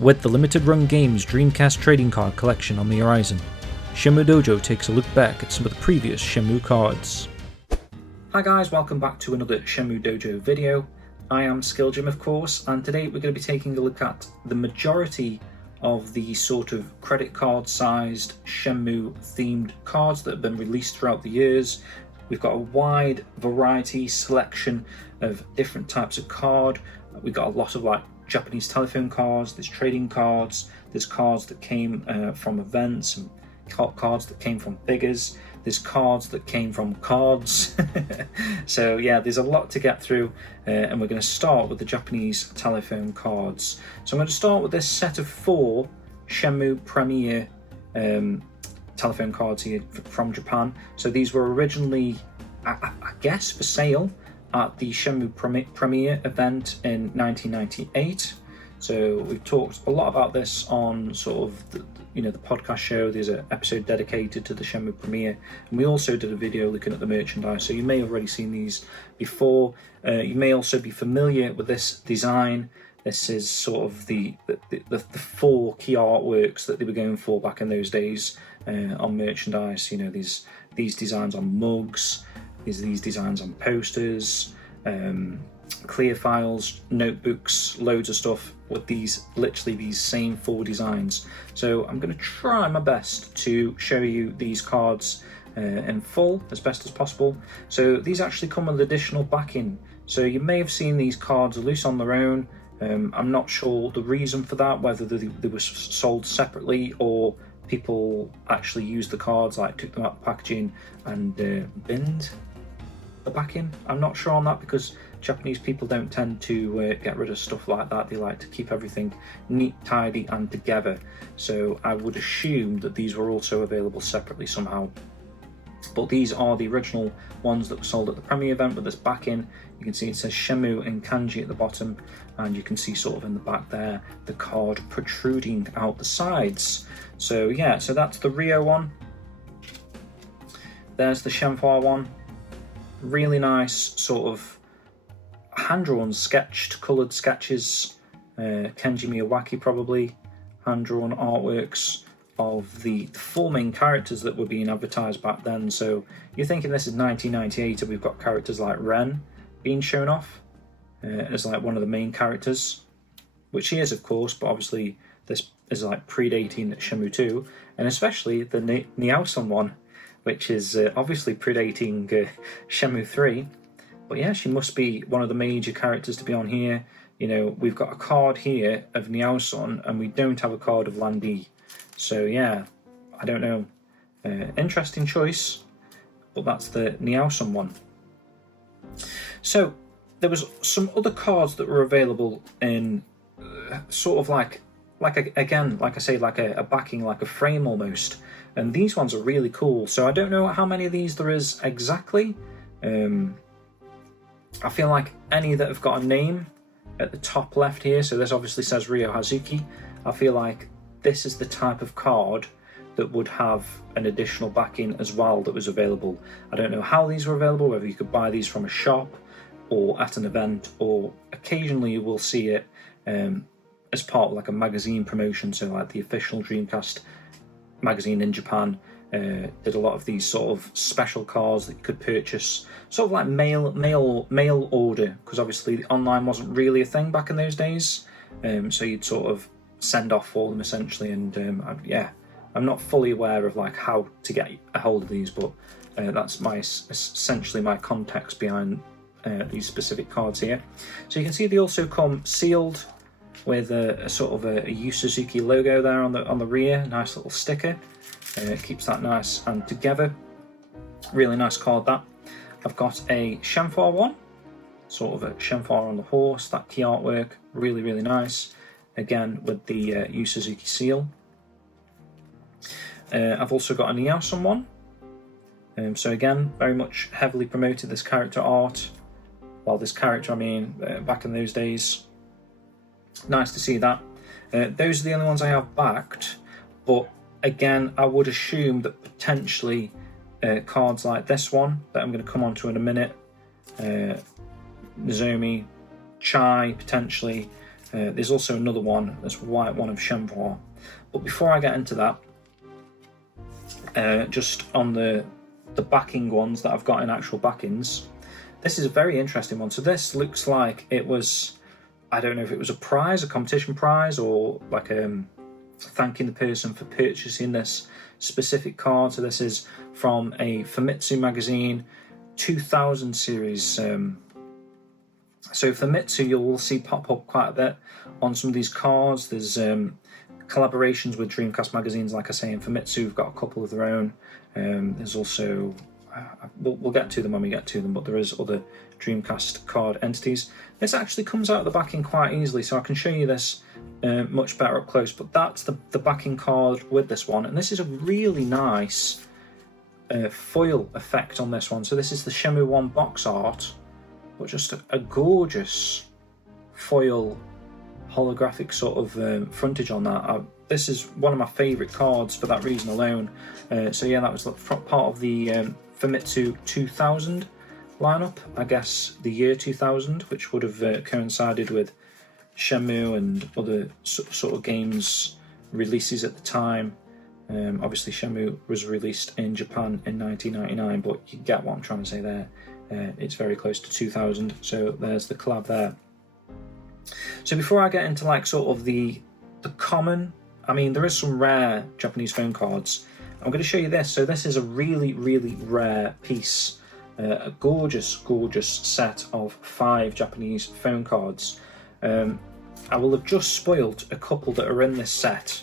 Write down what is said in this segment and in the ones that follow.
With the limited run games Dreamcast trading card collection on the horizon, Shenmue Dojo takes a look back at some of the previous Shenmue cards. Hi guys, welcome back to another Shenmue Dojo video. I am Skill Jim, of course, and today we're going to be taking a look at the majority of the sort of credit card sized Shenmue themed cards that have been released throughout the years. We've got a wide variety selection of different types of card. We've got a lot of like Japanese telephone cards, there's trading cards, there's cards that came from events, and cards that came from figures, there's cards that came from cards. So yeah, there's a lot to get through, and we're going to start with the Japanese telephone cards. So I'm going to start with this set of 4 Shenmue Premier telephone cards here from Japan. So these were originally, I guess, for sale at the Shenmue Premier event in 1998. So we've talked a lot about this on sort of the podcast show. There's an episode dedicated to the Shenmue Premier, and we also did a video looking at the merchandise. So you may have already seen these before. You may also be familiar with this design. This is sort of the 4 key artworks that they were going for back in those days on merchandise. You know, these designs on mugs, these designs on posters, clear files, notebooks, loads of stuff with literally these same 4 designs. So I'm going to try my best to show you these cards in full as best as possible. So these actually come with additional backing. So you may have seen these cards loose on their own. I'm not sure the reason for that, whether they were sold separately or people actually used the cards, like took them out of the packaging and binned the backing. I'm not sure on that, because Japanese people don't tend to get rid of stuff like that. They like to keep everything neat, tidy and together. So I would assume that these were also available separately somehow. But these are the original ones that were sold at the Premier event with this backing. You can see it says Shenmue in kanji at the bottom, and you can see sort of in the back there the card protruding out the sides. So yeah, so that's the Rio one. There's the Shenhua one. Really nice sort of hand-drawn, sketched, coloured sketches. Kenji Miyawaki probably hand-drawn artworks of the 4 main characters that were being advertised back then. So you're thinking this is 1998 and we've got characters like Ren being shown off as like one of the main characters, which he is of course, but obviously this is like predating Shenmue 2, and especially the Niaosun one, which is obviously predating Shenmue 3. But yeah, she must be one of the major characters to be on here. You know, we've got a card here of Niaosun and we don't have a card of Lan Di. So yeah, I don't know. Interesting choice, but that's the Niaosun one. So there was some other cards that were available in sort of like a backing, like a frame almost. And these ones are really cool. So I don't know how many of these there is exactly. I feel like any that have got a name at the top left here, so this obviously says Ryo Hazuki, I feel like this is the type of card that would have an additional backing as well that was available. I don't know how these were available, whether you could buy these from a shop or at an event, or occasionally you will see it as part of like a magazine promotion. So like the official Dreamcast magazine in Japan did a lot of these sort of special cards that you could purchase, sort of like mail order, because obviously online wasn't really a thing back in those days. So you'd sort of send off for them essentially, and I'm not fully aware of like how to get a hold of these, but that's essentially my context behind these specific cards here. So you can see they also come sealed with a sort of a Yu Suzuki logo there on the rear. Nice little sticker. It keeps that nice and together. Really nice card that. I've got a Shenhua one, sort of a Shenhua on the horse. That key artwork, really really nice. Again with the Yu Suzuki seal. I've also got a Niaosun one. So again, very much heavily promoted this character art. Well, this character, I mean, back in those days. Nice to see that. Those are the only ones I have backed, but again, I would assume that potentially cards like this one that I'm going to come on to in a minute, Nozomi, Chai potentially, There's also another one, this white one of Shenmue. But before I get into that, just on the backing ones that I've got in actual backings, this is a very interesting one. So this looks like it was, I don't know if it was a prize, a competition prize, or like thanking the person for purchasing this specific card. So this is from a Famitsu magazine 2000 series. So Famitsu you'll see pop up quite a bit on some of these cards. There's collaborations with Dreamcast magazines, like I say, and Famitsu have got a couple of their own. There's also, we'll get to them when we get to them, but there is other Dreamcast card entities. This actually comes out of the backing quite easily, so I can show you this much better up close, but that's the backing card with this one, and this is a really nice foil effect on this one. So this is the Shenmue 1 box art, but just a gorgeous foil holographic sort of frontage on that. This is one of my favourite cards for that reason alone. So yeah, that was part of the Famitsu 2000 lineup, I guess the year 2000, which would have coincided with Shenmue and other sort of games releases at the time. Obviously Shenmue was released in Japan in 1999, but you get what I'm trying to say there. It's very close to 2000, so there's the collab there. So before I get into like sort of the common, I mean there is some rare Japanese phone cards. I'm going to show you this. So this is a really, really rare piece, a gorgeous set of 5 Japanese phone cards. I will have just spoilt a couple that are in this set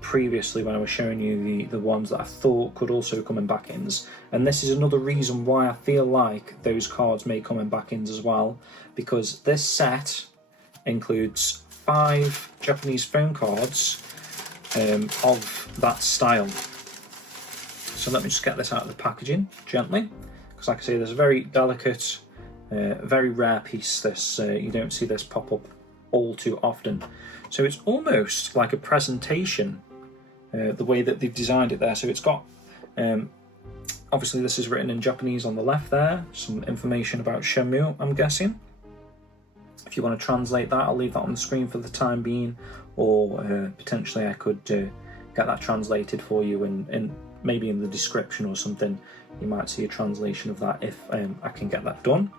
previously when I was showing you the ones that I thought could also come in back-ins, and this is another reason why I feel like those cards may come in back-ins as well, because this set includes 5 Japanese phone cards of that style. So let me just get this out of the packaging gently, because like I say, there's a very delicate, very rare piece. This you don't see this pop up all too often. So it's almost like a presentation, the way that they've designed it there. So it's got, obviously this is written in Japanese on the left there, some information about Shenmue, I'm guessing. If you want to translate that, I'll leave that on the screen for the time being, or potentially I could get that translated for you, and maybe in the description or something you might see a translation of that if I can get that done.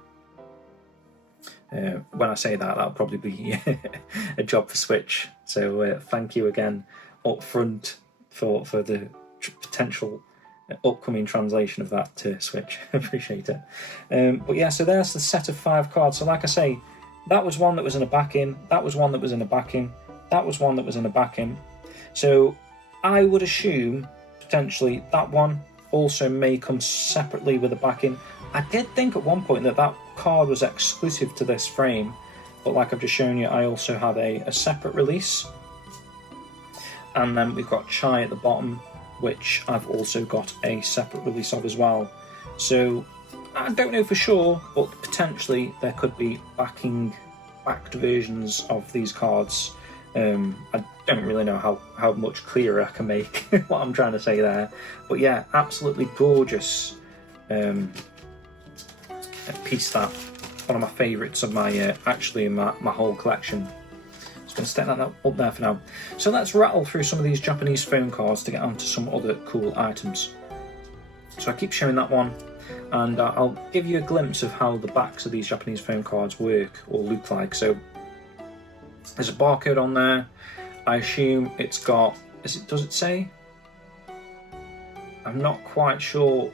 When I say that, that'll probably be a job for Switch. So thank you again up front for the potential upcoming translation of that to Switch. Appreciate it. But yeah, so there's the set of 5 cards. So like I say, that was one that was in a back-in, that was one that was in a back-in, that was one that was in a back-in. So I would assume potentially that one also may come separately with a back-in. I did think at one point that card was exclusive to this frame, but like I've just shown you, I also have a separate release. And then we've got Chai at the bottom, which I've also got a separate release of as well. So I don't know for sure, but potentially there could be backed versions of these cards. I don't really know how much clearer I can make what I'm trying to say there. But yeah, absolutely gorgeous piece, that one of my favourites of my actually in my whole collection. Just going to stick that up there for now. So let's rattle through some of these Japanese phone cards to get onto some other cool items. So I keep showing that one, and I'll give you a glimpse of how the backs of these Japanese phone cards work or look like. So there's a barcode on there. I assume it's got, does it say? I'm not quite sure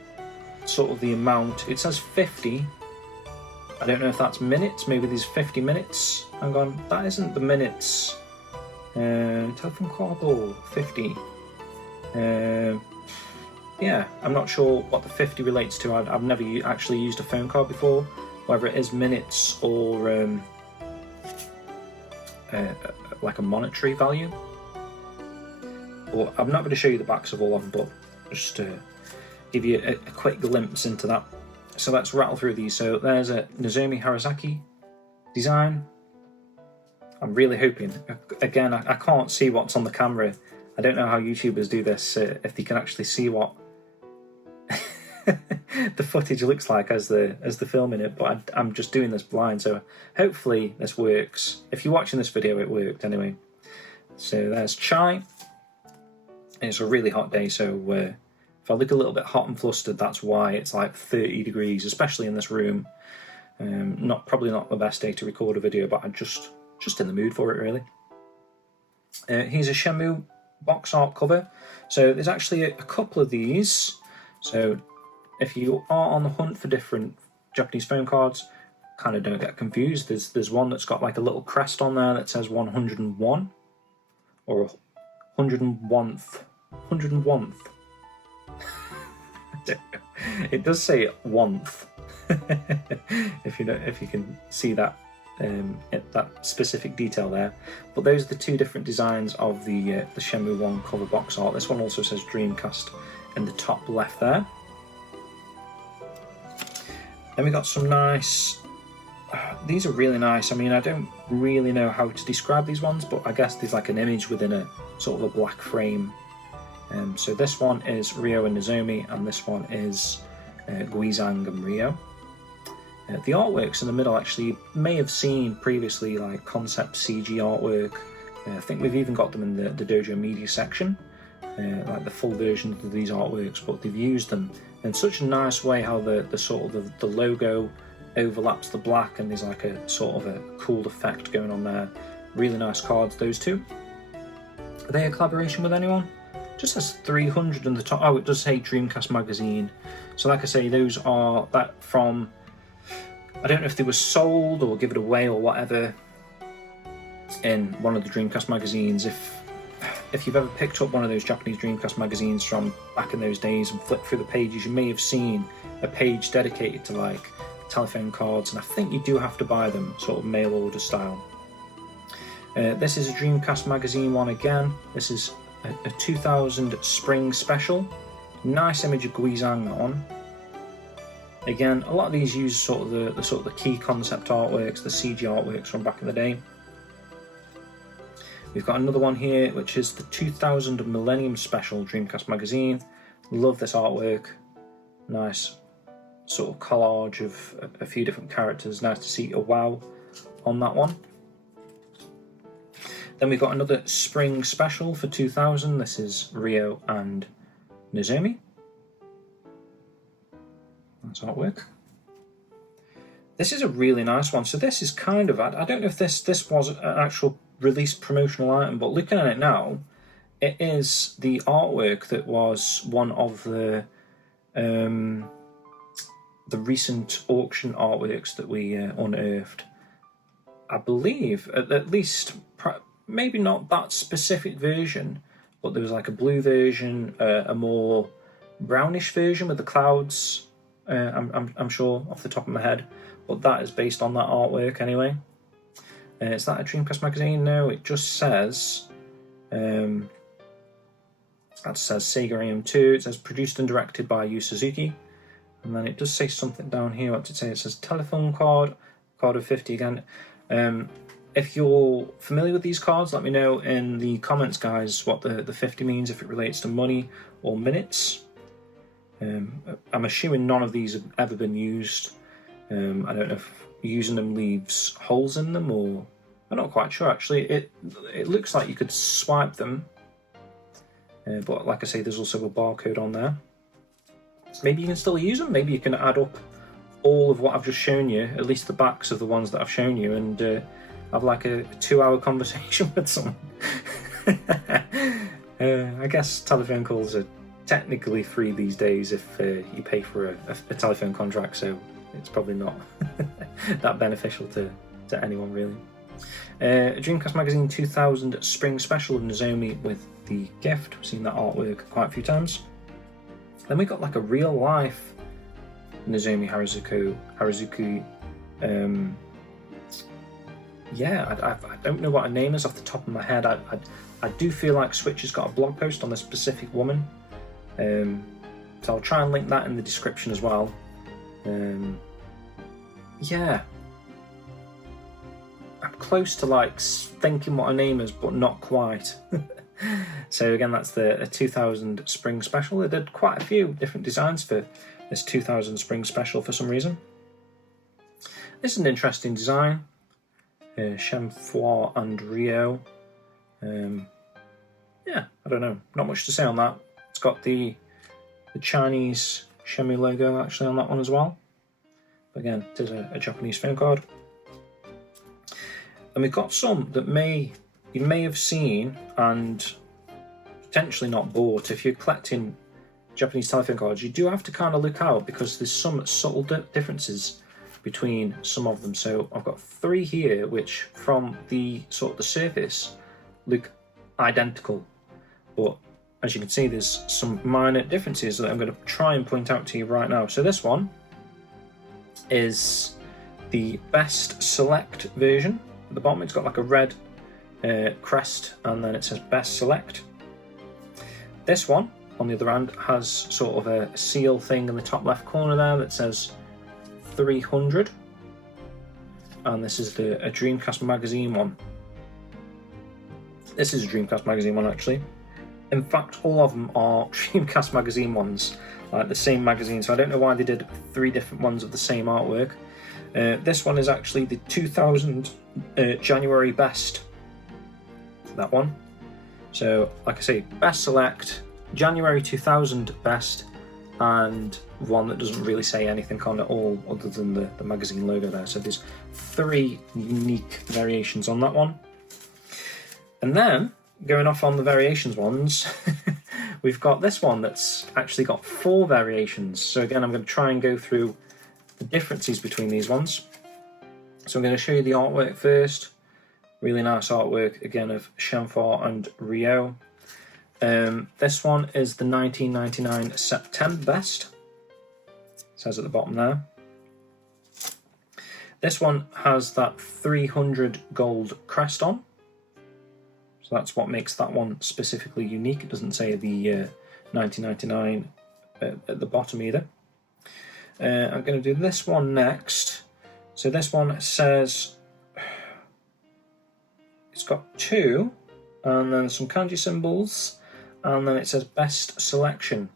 sort of the amount. It says 50. I don't know if that's minutes, maybe there's 50 minutes. Hang on, that isn't the minutes. Telephone card or 50. Yeah, I'm not sure what the 50 relates to. I've never actually used a phone card before, whether it is minutes or like a monetary value. But I'm not going to show you the backs of all of them, but just to give you a quick glimpse into that. So let's rattle through these. So there's a Nozomi Harazaki design. I'm really hoping, again, I can't see what's on the camera. I don't know how YouTubers do this, if they can actually see what the footage looks like as they're filming it, but I'm just doing this blind, so hopefully this works. If you're watching this video, it worked anyway. So there's chai. It's a really hot day, so if I look a little bit hot and flustered, that's why. It's like 30 degrees, especially in this room. Probably not the best day to record a video, but I'm just in the mood for it, really. Here's a Shenmue box art cover. So there's actually a couple of these. So if you are on the hunt for different Japanese phone cards, kind of don't get confused. There's one that's got like a little crest on there that says 101 or 101th. 101th. It does say onth. if you can see that that specific detail there. But those are the two different designs of the Shenmue 1 cover box art. This one also says Dreamcast in the top left there. Then we got some nice. These are really nice. I mean, I don't really know how to describe these ones, but I guess there's like an image within a sort of a black frame. So this one is Ryo and Nozomi, and this one is Guizhang and Ryo. The artworks in the middle, actually, you may have seen previously like concept CG artwork. I think we've even got them in the Dojo media section, like the full versions of these artworks, but they've used them in such a nice way how the sort of the logo overlaps the black, and there's like a sort of a cool effect going on there. Really nice cards, those two. Are they a collaboration with anyone? Just says 300 in the top. Oh, it does say Dreamcast magazine. So like I say, those are that from, I don't know if they were sold or given away or whatever in one of the Dreamcast magazines. If you've ever picked up one of those Japanese Dreamcast magazines from back in those days and flipped through the pages, you may have seen a page dedicated to like telephone cards, and I think you do have to buy them sort of mail order style. This is a Dreamcast magazine one again. This is a 2000 spring special. Nice image of Guizhang on. Again, a lot of these use sort of the key concept artworks, the CG artworks from back in the day. We've got another one here, which is the 2000 Millennium Special Dreamcast magazine. Love this artwork. Nice sort of collage of a few different characters. Nice to see a WoW on that one. Then we've got another spring special for 2000. This is Ryo and Nozomi. That's artwork. This is a really nice one. So this is kind of, I don't know if this was an actual release promotional item, but looking at it now, it is the artwork that was one of the recent auction artworks that we unearthed. I believe, at least, maybe not that specific version, but there was like a blue version, a more brownish version with the clouds. I'm sure off the top of my head, but that is based on that artwork anyway. Is that a Dreamcast magazine? No, it just says that says Sega AM2. It says produced and directed by Yu Suzuki, and then it does say something down here. What did it say? It says telephone card of 50 again. If you're familiar with these cards, let me know in the comments, guys, what the 50 means, if it relates to money or minutes. I'm assuming none of these have ever been used. I don't know if using them leaves holes in them, or I'm not quite sure actually. It looks like you could swipe them, but like I say, there's also a barcode on there. Maybe you can still use them. Maybe you can add up all of what I've just shown you, at least the backs of the ones that I've shown you, and have like a 2-hour conversation with someone. I guess telephone calls are technically free these days if you pay for a telephone contract, so it's probably not that beneficial to anyone really. Dreamcast Magazine 2000 Spring Special of Nozomi with the gift. We've seen that artwork quite a few times. Then we got like a real life Nozomi Harazuki. I don't know what her name is off the top of my head. I do feel like Switch has got a blog post on this specific woman. So I'll try and link that in the description as well. I'm close to like thinking what her name is, but not quite. So again, that's the 2000 Spring Special. They did quite a few different designs for this 2000 Spring Special for some reason. This is an interesting design. Shenmue and Rio. Yeah, I don't know. Not much to say on that. It's got the Chinese Shenmue logo actually on that one as well. But again, it is a Japanese phone card. And we've got some that you may have seen and potentially not bought. If you're collecting Japanese telephone cards, you do have to kind of look out because there's some subtle differences between some of them. So I've got 3 here which from the surface look identical, but as you can see there's some minor differences that I'm going to try and point out to you right now. So this one is the Best Select version. At the bottom it's got like a red crest and then it says Best Select. This one on the other hand has sort of a seal thing in the top left corner there that says 300, and this is a Dreamcast magazine one. This is a Dreamcast magazine one actually. In fact, all of them are Dreamcast magazine ones, like the same magazine, so I don't know why they did 3 different ones of the same artwork. This one is actually the 2000 January Best, that one. So like I say, Best Select, January 2000 Best, and one that doesn't really say anything on it all other than the magazine logo there. So there's 3 unique variations on that one. And then, going off on the variations ones, we've got this one that's actually got 4 variations. So again, I'm going to try and go through the differences between these ones. So I'm going to show you the artwork first. Really nice artwork, again, of Shenmue and Rio. This one is the 1999 September Best. It says at the bottom there. This one has that 300 gold crest on. So that's what makes that one specifically unique. It doesn't say the 1999 at the bottom either. I'm going to do this one next. So this one says it's got 2 and then some kanji symbols, and then it says Best Selection.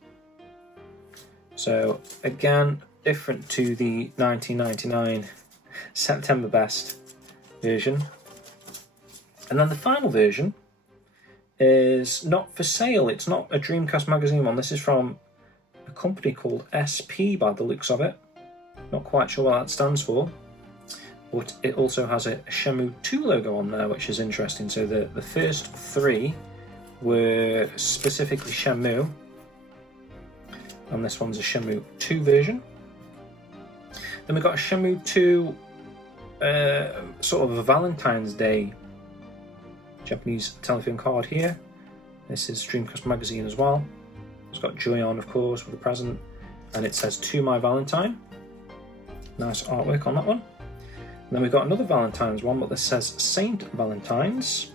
So again, different to the 1999 September Best version. And then the final version is not for sale. It's not a Dreamcast magazine one. This is from a company called SP by the looks of it. Not quite sure what that stands for. But it also has a Shenmue 2 logo on there, which is interesting. So the first 3 were specifically Shenmue, and this one's a Shenmue 2 version. Then we've got a Shenmue 2 sort of a Valentine's Day Japanese telephone card here. This is Dreamcast magazine as well. It's got Joy on, of course, with a present, and it says To My Valentine. Nice artwork on that one. And then we've got another Valentine's one, but this says Saint Valentine's.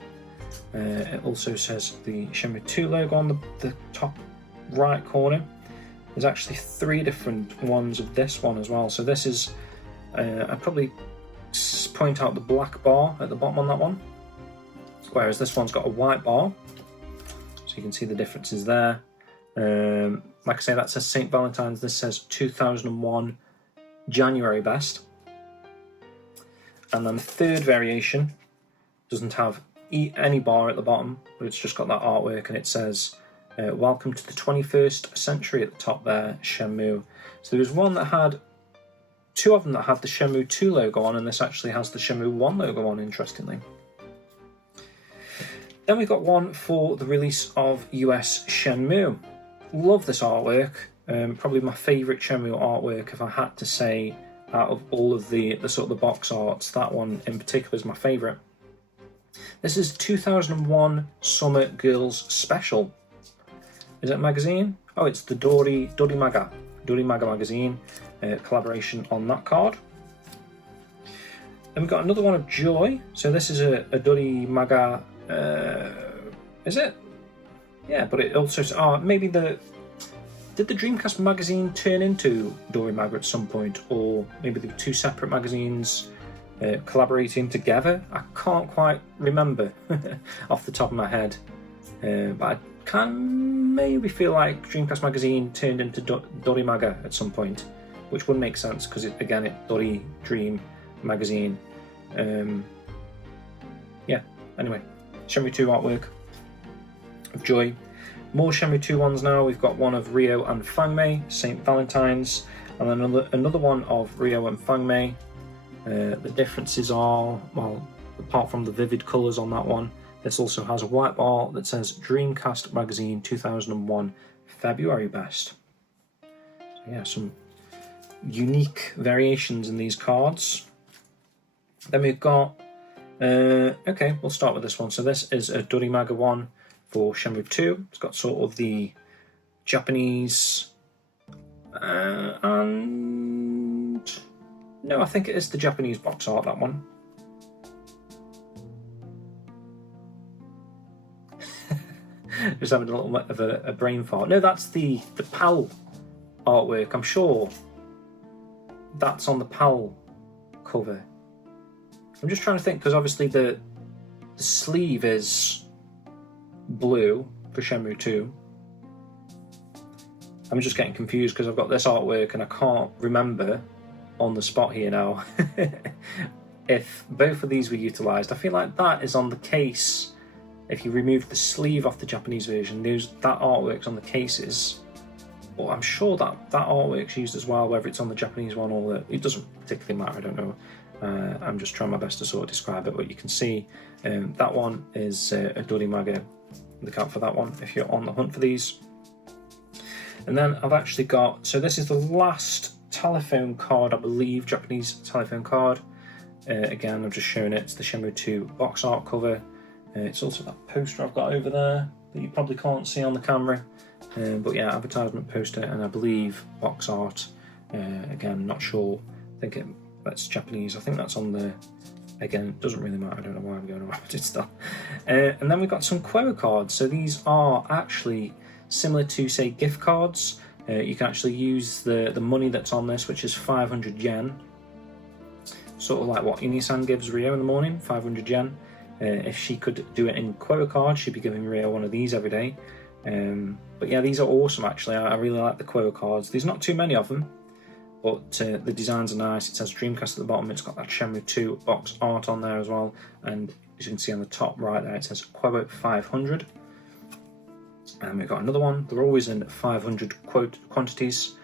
It also says the Shenmue 2 logo on the top right corner. There's actually 3 different ones of this one as well. So this is, I'd probably point out the black bar at the bottom on that one, whereas this one's got a white bar. So you can see the differences there. Like I say, that says Saint Valentine's. This says 2001 January Best. And then the third variation doesn't have any bar at the bottom, but it's just got that artwork, and it says Welcome to the 21st Century at the top there, Shenmue. So there was one that had 2 of them that had the Shenmue 2 logo on, and this actually has the Shenmue 1 logo on, interestingly. Then we've got one for the release of US Shenmue. Love this artwork. Probably my favourite Shenmue artwork, if I had to say, out of all of the sort of the box arts. That one in particular is my favourite. This is 2001 Summer Girls Special. Is it a magazine? Oh, it's the Dorimaga magazine. Collaboration on that card. Then we've got another one of Joy. So this is a Dorimaga. Is it? Yeah, but it also maybe did the Dreamcast magazine turn into Dorimaga at some point, or maybe they were 2 separate magazines collaborating together? I can't quite remember off the top of my head. But I can maybe feel like Dreamcast Magazine turned into Dorimaga at some point, which would make sense because it's Dori Dream Magazine. Yeah, anyway, Shenmue 2 artwork of Joy. More Shenmue 2 ones now. We've got one of Ryo and Fangmei, St. Valentine's, and then another one of Ryo and Fangmei. The differences are, well, apart from the vivid colours on that one, this also has a white bar that says Dreamcast Magazine 2001 February Best. So yeah, some unique variations in these cards. Then we've got, okay, we'll start with this one. So this is a Dorimaga one for Shenmue 2. It's got sort of the Japanese, and no, I think it is the Japanese box art, that one. Just having a little bit of a brain fart. No, that's the PAL artwork. I'm sure that's on the PAL cover. I'm just trying to think, because obviously the sleeve is blue for Shenmue 2. I'm just getting confused because I've got this artwork and I can't remember on the spot here now if both of these were utilised. I feel like that is on the case. If you remove the sleeve off the Japanese version, that artwork's on the cases. But I'm sure that artwork's used as well, whether it's on the Japanese one or it doesn't particularly matter, I don't know. I'm just trying my best to sort of describe it, but you can see that one is a Dorimaga. Look out for that one if you're on the hunt for these. And then I've actually got, so this is the last telephone card, I believe, Japanese telephone card. Again, I've just shown it. It's the Shenmue 2 box art cover. It's also that poster I've got over there that you probably can't see on the camera. But yeah, advertisement poster and I believe box art. Again, not sure. I think that's Japanese. I think that's on the... Again, it doesn't really matter. I don't know why I'm going around it still. And then we've got some Quo cards. So these are actually similar to, say, gift cards. You can actually use the money that's on this, which is 500 yen. Sort of like what Ini-san gives Ryo in the morning, 500 yen. If she could do it in Quo cards, she'd be giving Ryo one of these every day. But yeah, these are awesome actually. I really like the Quo cards. There's not too many of them, but the designs are nice. It says Dreamcast at the bottom. It's got that Shenmue 2 box art on there as well. And as you can see on the top right there, it says Quo 500. And we've got another one. They're always in 500 quantities.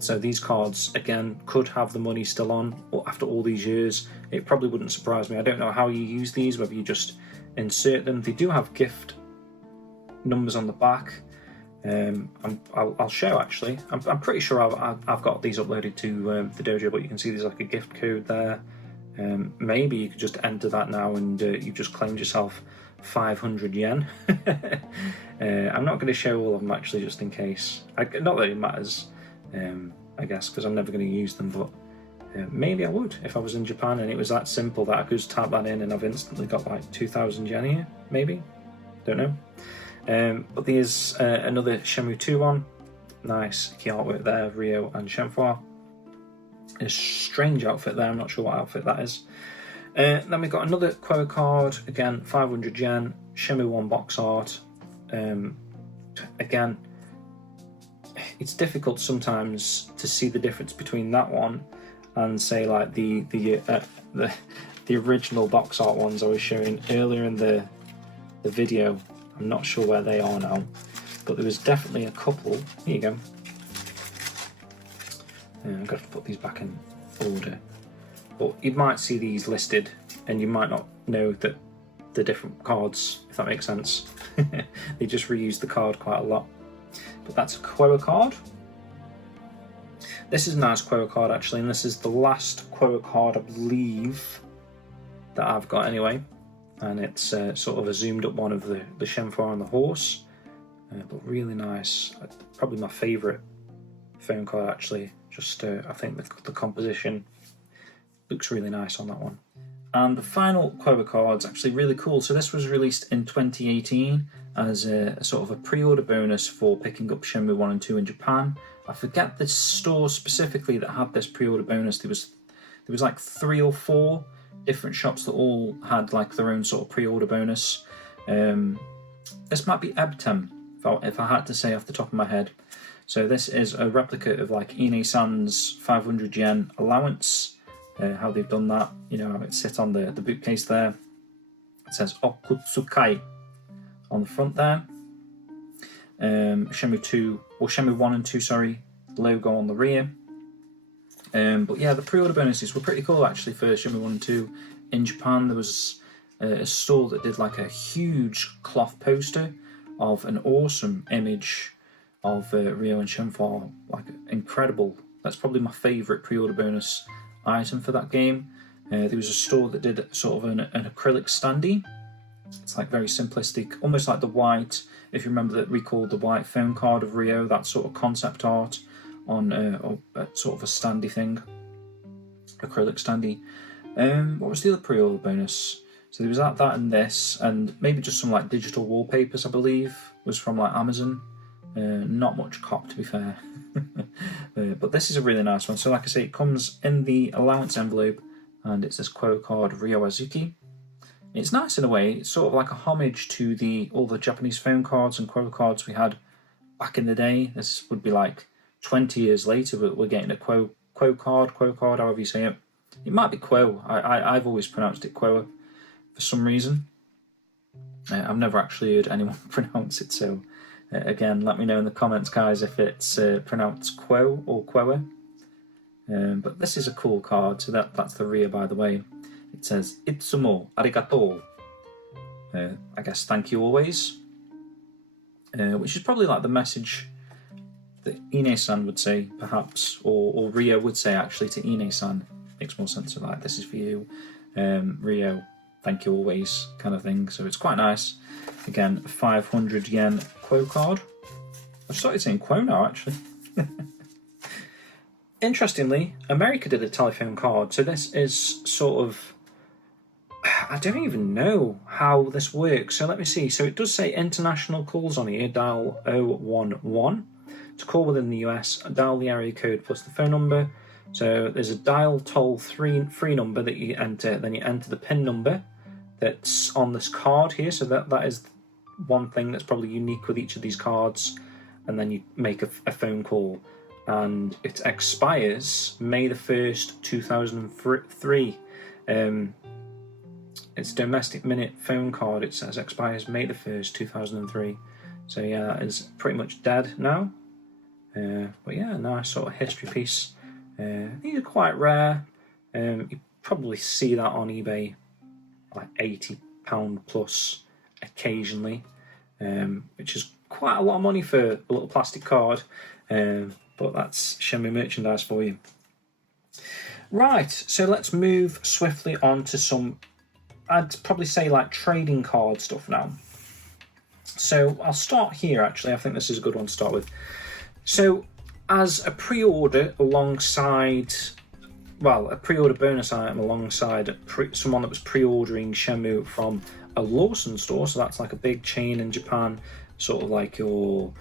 So these cards, again, could have the money still on after all these years. It probably wouldn't surprise me. I don't know how you use these, whether you just insert them. They do have gift numbers on the back. I'll show actually. I'm pretty sure I've got these uploaded to the dojo, but you can see there's like a gift code there. Maybe you could just enter that now and you've just claimed yourself 500 yen. I'm not going to show all of them actually, just in case. Not that it matters. I guess, because I'm never going to use them, but maybe I would if I was in Japan and it was that simple that I could just tap that in and I've instantly got like 2,000 yen here, maybe? Don't know. But there's another Shenmue 2 one. Nice key artwork there, Ryo and Shenhua. A strange outfit there, I'm not sure what outfit that is. Then we've got another Quo card, again 500 yen, Shenmue 1 box art. Again, it's difficult sometimes to see the difference between that one and say like the original box art ones I was showing earlier in the video. I'm not sure where they are now, but there was definitely a couple. Here you go. I've got to put these back in order. But you might see these listed and you might not know that the different cards, if that makes sense. They just reuse the card quite a lot. But that's a Quo card. This is a nice Quo card actually, and this is the last Quo card I believe that I've got anyway. And it's sort of a zoomed up one of the Shenhua and the horse. But really nice. Probably my favourite phone card actually. Just I think the composition looks really nice on that one. And the final Quo card's actually really cool. So this was released in 2018 as a sort of a pre-order bonus for picking up Shenmue 1 and 2 in Japan. I forget the store specifically that had this pre-order bonus. There was like 3 or 4 different shops that all had like their own sort of pre-order bonus. This might be Ebtem, if I had to say off the top of my head. So this is a replica of like Ine-san's 500 yen allowance. How they've done that, you know, how it sits on the bookcase there. It says Okutsukai on the front there. Shenmue 2, or Shenmue 1 and 2, sorry, logo on the rear. But yeah, the pre-order bonuses were pretty cool actually for Shenmue 1 and 2. In Japan, there was a store that did like a huge cloth poster of an awesome image of Ryo and Shenmue, like incredible. That's probably my favourite pre-order bonus item for that game. There was a store that did sort of an acrylic standee. It's like very simplistic, almost like the white, if you remember that, recall the white phone card of Ryo, that sort of concept art on sort of a standee thing, acrylic standee. What was the other pre-order bonus? So there was that and this, and maybe just some like digital wallpapers, I believe, was from like Amazon. Not much cop, to be fair. But this is a really nice one. So like I say, it comes in the allowance envelope, and it's this quote card, Ryo Azuki. It's nice in a way. It's sort of like a homage to all the Japanese phone cards and quote cards we had back in the day. This would be like 20 years later, but we're getting a quo card, however you say it. It might be quo. I've always pronounced it quo for some reason. I've never actually heard anyone pronounce it, so again, let me know in the comments, guys, if it's pronounced quo or quoa. But this is a cool card, so that's the rear, by the way. It says, Itsumo arigato. I guess thank you always. Which is probably like the message that Ine-san would say, perhaps, or Ryo would say actually to Ine-san. Makes more sense of like, this is for you, Ryo, thank you always, kind of thing. So it's quite nice. Again, 500 yen quo card. I've started saying quo now, actually. Interestingly, America did a telephone card, so this is sort of, I don't even know how this works. So let me see. So it does say international calls on here, dial 011. To call within the US, dial the area code plus the phone number. So there's a dial toll-free number that you enter, then you enter the PIN number that's on this card here. So that is one thing that's probably unique with each of these cards. And then you make a phone call. And it expires May the 1st, 2003. It's a domestic minute phone card. It says expires May the 1st, 2003. So yeah, that is pretty much dead now. But yeah, a nice sort of history piece. These are quite rare. You probably see that on eBay, like £80 plus occasionally, which is quite a lot of money for a little plastic card. But that's Shenmue merchandise for you. Right, so let's move swiftly on to some, I'd probably say like trading card stuff now. So I'll start here actually, I think this is a good one to start with. So as a pre-order alongside, well, a pre-order bonus item alongside someone that was pre-ordering Shenmue from a Lawson store, so that's like a big chain in Japan, sort of like your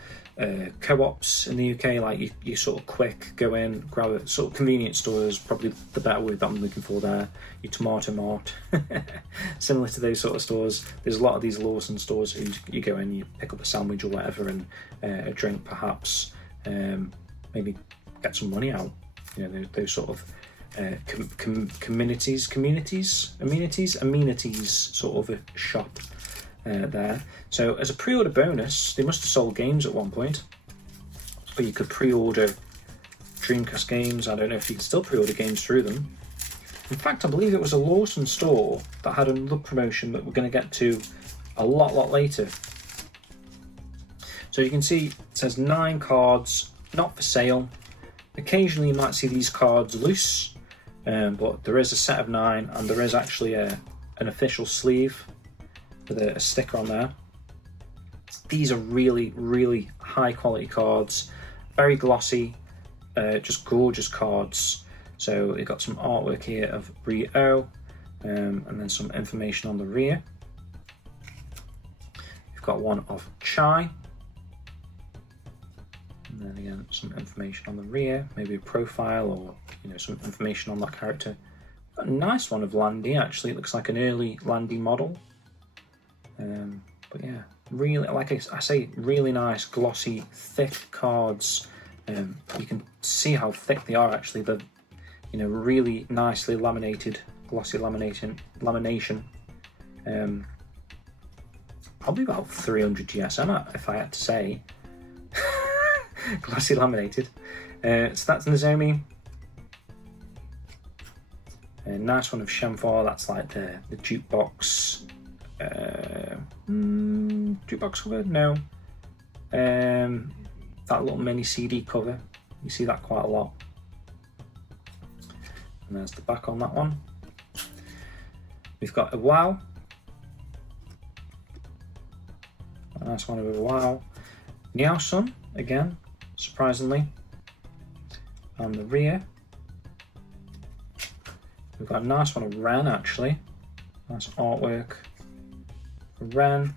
co-ops in the UK, like you sort of quick go in, grab it, sort of convenience stores, probably the better word that I'm looking for there, your Tomato Mart, similar to those sort of stores. There's a lot of these Lawson stores who you go in, you pick up a sandwich or whatever, and a drink perhaps, maybe get some money out, you know, those sort of amenities sort of a shop there. So as a pre-order bonus, they must have sold games at one point, or you could pre-order Dreamcast games. I don't know if you can still pre-order games through them. In fact, I believe it was a Lawson store that had another promotion that we're going to get to a lot later. So you can see it says 9 cards, not for sale. Occasionally you might see these cards loose, but there is a set of 9, and there is actually an official sleeve with a sticker on there. These are really high quality cards, very glossy, just gorgeous cards. So we've got some artwork here of Ryo, and then some information on the rear. We've got one of Chai, and then again some information on the rear, maybe a profile or some information on that character. We've got a nice one of Landy, actually. It looks like an early Landy model. But yeah, really, like I say, really nice, glossy, thick cards. You can see how thick they are actually. They're, really nicely laminated, glossy lamination. Probably about 300 GSM, if I had to say. Glossy laminated. So that's Nozomi. A nice one of Shenmue. That's like the jukebox. Jukebox cover? No. That little mini CD cover. You see that quite a lot. And there's the back on that one. We've got a WoW. A nice one of a WoW. Niao-sun, again, surprisingly. On the rear. We've got a nice one of Ren, actually. Nice artwork for Ren.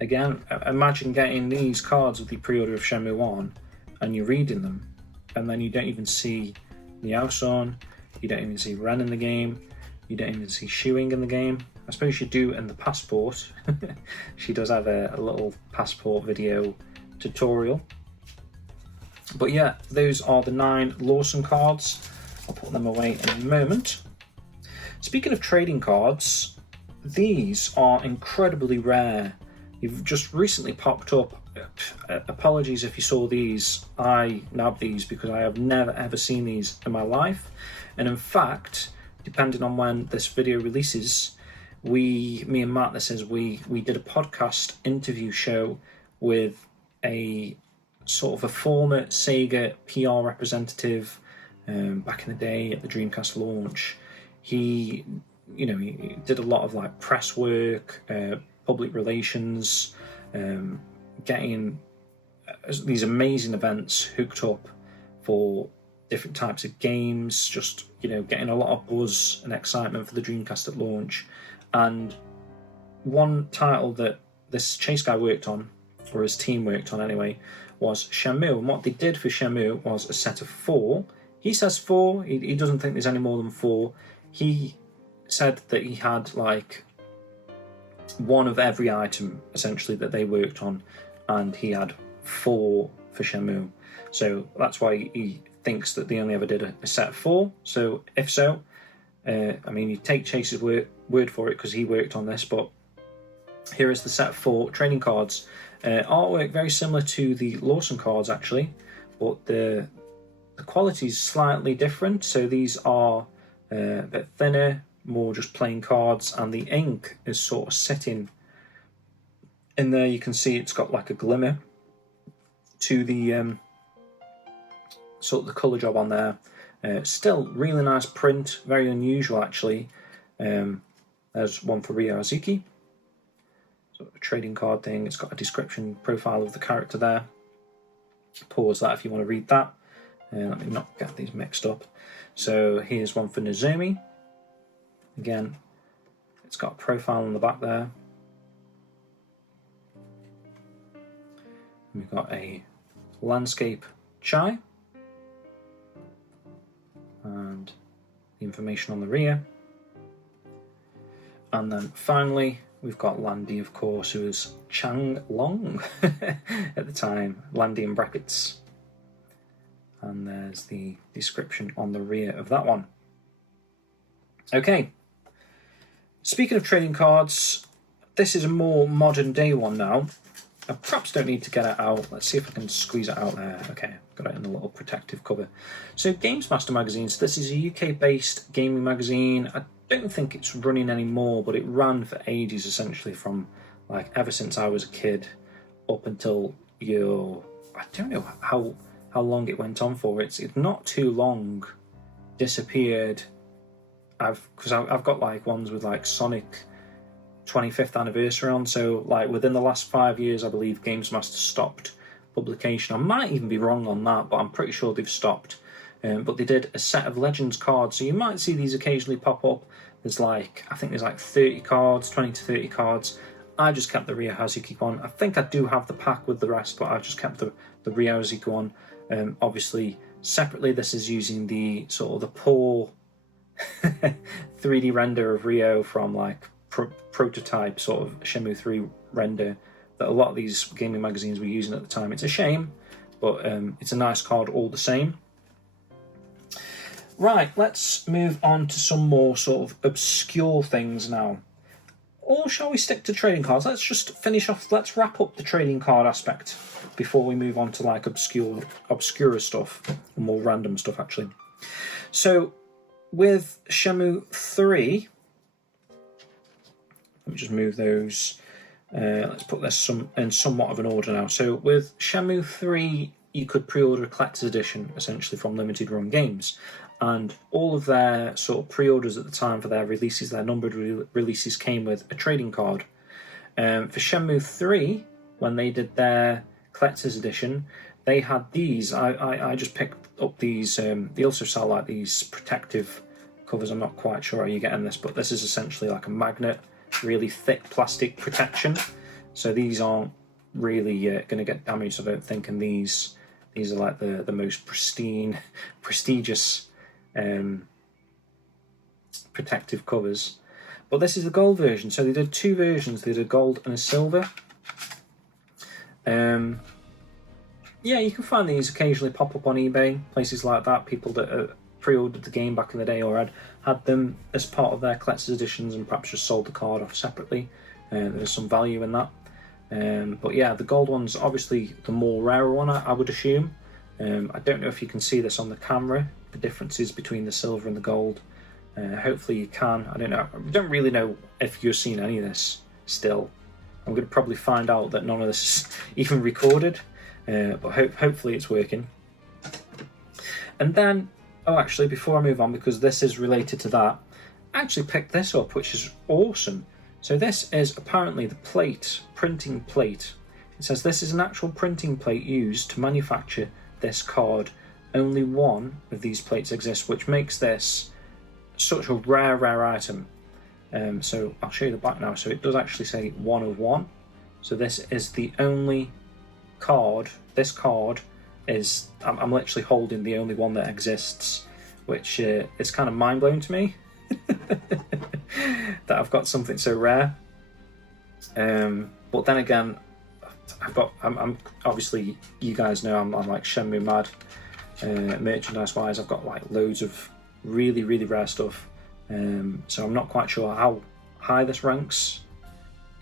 Again, imagine getting these cards with the pre-order of Shenmue 1 and you're reading them, and then you don't even see Niao-sun, you don't even see Ren in the game, you don't even see Shuing in the game. I suppose you do in the passport. She does have a little passport video tutorial. But yeah, those are the 9 Lawson cards. I'll put them away in a moment. Speaking of trading cards, these are incredibly rare. You've just recently popped up. Apologies if you saw these. I nabbed these because I have never ever seen these in my life. And in fact, depending on when this video releases, me and Matt, we did a podcast interview show with a sort of a former Sega PR representative back in the day at the Dreamcast launch. He did a lot of like press work, public relations, getting these amazing events hooked up for different types of games, just getting a lot of buzz and excitement for the Dreamcast at launch. And one title that this Chase guy worked on, or his team worked on anyway, was Shenmue. And what they did for Shenmue was a set of 4. He says 4, he doesn't think there's any more than 4. He said that he had like one of every item essentially that they worked on, and he had 4 for Shenmue. So that's why he thinks that they only ever did a set of 4. So if so, you take Chase's word for it because he worked on this, but here is the set of 4 trading cards. Artwork very similar to the Lawson cards actually, but the quality is slightly different. So these are a bit thinner, more just plain cards, and the ink is sort of sitting in there. You can see it's got like a glimmer to the sort of the colour job on there. Still really nice print, very unusual actually. There's one for Ryo Hazuki, sort of a trading card thing. It's got a description profile of the character there. Pause that if you want to read that. Let me not get these mixed up. So here's one for Nozomi. Again, it's got a profile on the back there. We've got a landscape chai. And the information on the rear. And then finally, we've got Landy, of course, who was Chang Long at the time. Landy in brackets. And there's the description on the rear of that one. Okay. Speaking of trading cards, this is a more modern day one now. I perhaps don't need to get it out. Let's see if I can squeeze it out there. Okay, got it in a little protective cover. So Games Master magazines. This is a UK-based gaming magazine. I don't think it's running anymore, but it ran for ages, essentially from like ever since I was a kid up until I don't know how long it went on for. It's not too long. Disappeared. I've got like ones with like Sonic 25th anniversary on, so like within the last 5 years I believe Games Master stopped publication. I might even be wrong on that, but I'm pretty sure they've stopped. But they did a set of Legends cards, so you might see these occasionally pop up. I think there's like 30 cards, 20 to 30 cards. I just kept the Ryo Hazuki one. I think I do have the pack with the rest, but I just kept the Ryo Hazuki one. Obviously separately, this is using the sort of the poor 3D render of Ryo from like prototype sort of Shenmue 3 render that a lot of these gaming magazines were using at the time. It's a shame, but it's a nice card all the same. Right, let's move on to some more sort of obscure things now. Or shall we stick to trading cards? Let's just finish off, let's wrap up the trading card aspect before we move on to like obscure stuff, more random stuff actually. So with Shenmue 3, let me just move those, let's put this in somewhat of an order now. So with Shenmue 3, you could pre-order a collector's edition essentially from Limited Run Games. And all of their sort of pre-orders at the time for their releases, their numbered releases, came with a trading card. For Shenmue 3, when they did their collector's edition, they had these. I just picked up these. They also sell like these protective covers. I'm not quite sure how you're getting this, but this is essentially like a magnet, really thick plastic protection. So these aren't really going to get damaged, I don't think. And these are like the most prestigious protective covers, but this is the gold version. So they did two versions. They did a gold and a silver. Yeah, you can find these occasionally pop up on eBay, places like that. People that pre-ordered the game back in the day or had them as part of their collector's editions and perhaps just sold the card off separately. There's some value in that. But yeah, the gold one's obviously the more rarer one, I would assume. I don't know if you can see this on the camera, the differences between the silver and the gold. Hopefully you can. I don't know. I don't really know if you're seeing any of this still. I'm going to probably find out that none of this is even recorded, but hopefully it's working. And then, oh, actually, before I move on, because this is related to that, I actually picked this up, which is awesome. So this is apparently the printing plate. It says this is an actual printing plate used to manufacture this card. Only one of these plates exists, which makes this such a rare item. So I'll show you the back now. So it does actually say 1 of 1. So this is the only card. This card is, I'm literally holding the only one that exists, which is kind of mind-blowing to me. That I've got something so rare. But then again, I'm obviously, you guys know I'm like Shenmue mad. Merchandise wise, I've got like loads of really rare stuff. So I'm not quite sure how high this ranks